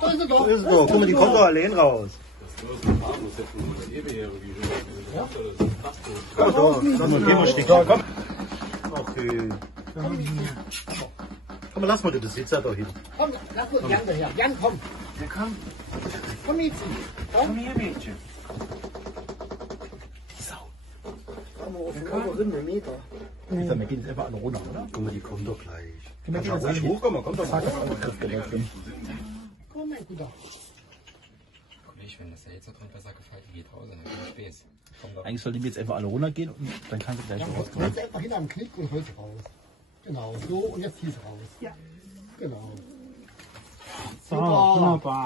Da ist er doch. Da ist er doch. Guck mal, die kommt doch allein raus. Ja, doch. Lass mal, geh mal Stück. Komm. Okay. Komm, lass mal, das sitzt ja doch hin. Komm, lass mal Jan daher. Jan, komm. Ja, komm. Komm, Mädchen. Komm hier, Mädchen. Komm mal auf den oberen Meter. Ich sag, wir gehen jetzt einfach alle runter, oder? Guck mal, die kommt doch gleich. Wir gehen jetzt Ruhig hochkommen, kommt doch mal. Komm, mein Guter. Kollege, wenn das ja jetzt noch drin besser gefällt, wie geht Hause, dann geht Späß. Eigentlich sollten wir jetzt einfach alle runtergehen und dann kannst du gleich Dann rauskommen. holst du einfach hin am Knick und holst raus. Genau, so und jetzt hieß raus. Ja. Genau. So, wunderbar.